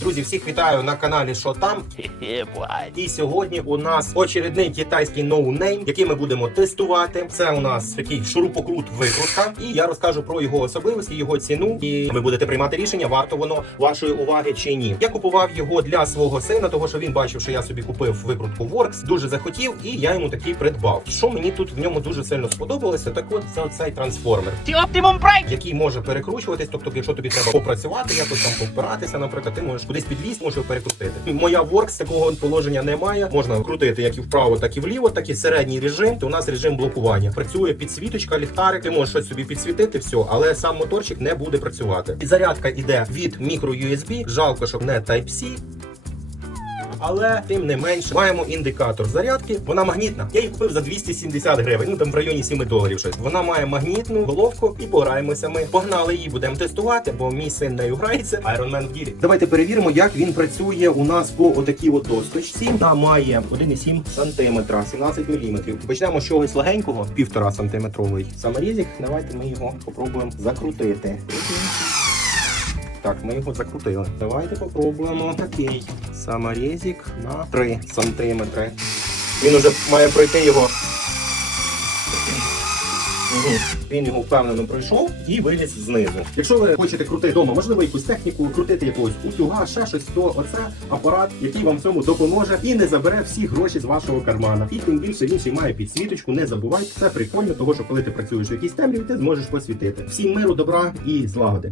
Друзі, всіх вітаю на каналі Що там. І сьогодні у нас очередний китайський ноунейм, який ми будемо тестувати. Це у нас такий шурупокрут викрутка. І я розкажу про його особливості, його ціну. І ви будете приймати рішення, варто воно вашої уваги чи ні. Я купував його для свого сина, того що він бачив, що я собі купив викрутку Works, дуже захотів, і я йому такий придбав. Що мені тут в ньому дуже сильно сподобалося, так от це цей трансформер Optimum Prime! який може перекручуватись. Тобто, якщо тобі треба попрацювати, якось там повпиратися, наприклад, ти можеш кудись підлізти, можу перекрутити. Моя воркс такого положення немає. Можна крутити як і вправо, так і вліво, так і середній режим. То у нас режим блокування. Працює підсвіточка, ліхтарик. Ти можеш щось собі підсвітити, все, але сам моторчик не буде працювати. І зарядка йде від мікро USB. Жалко, щоб не Type-C. Але тим не менше маємо індикатор зарядки. Вона магнітна. Я її купив за 270 гривень. Ну там в районі 7 доларів щось. Вона має магнітну головку і пограємося. Ми погнали її, будемо тестувати, бо мій син нею грається. Iron Man в ділі. Давайте перевіримо, як він працює у нас по отакій от досточці. Вона має 1,7 см, 17 мм. Почнемо з чогось легенького, 1,5 сантиметровий саморізик. Давайте ми його попробуємо закрутити. Так, ми його закрутили. Давайте попробуємо такий саморезик на 3 сантиметри. Він уже має пройти його. Він його впевнено пройшов і виліз знизу. Якщо ви хочете крутити вдома, можливо, якусь техніку, крутити якогось утюга, ще щось, то оце апарат, який вам в цьому допоможе і не забере всі гроші з вашого кармана. І тим більше він ще має підсвіточку. Не забувайте, це прикольно, того що коли ти працюєш в якійсь темряві, ти зможеш посвітити. Всім миру, добра і злагоди.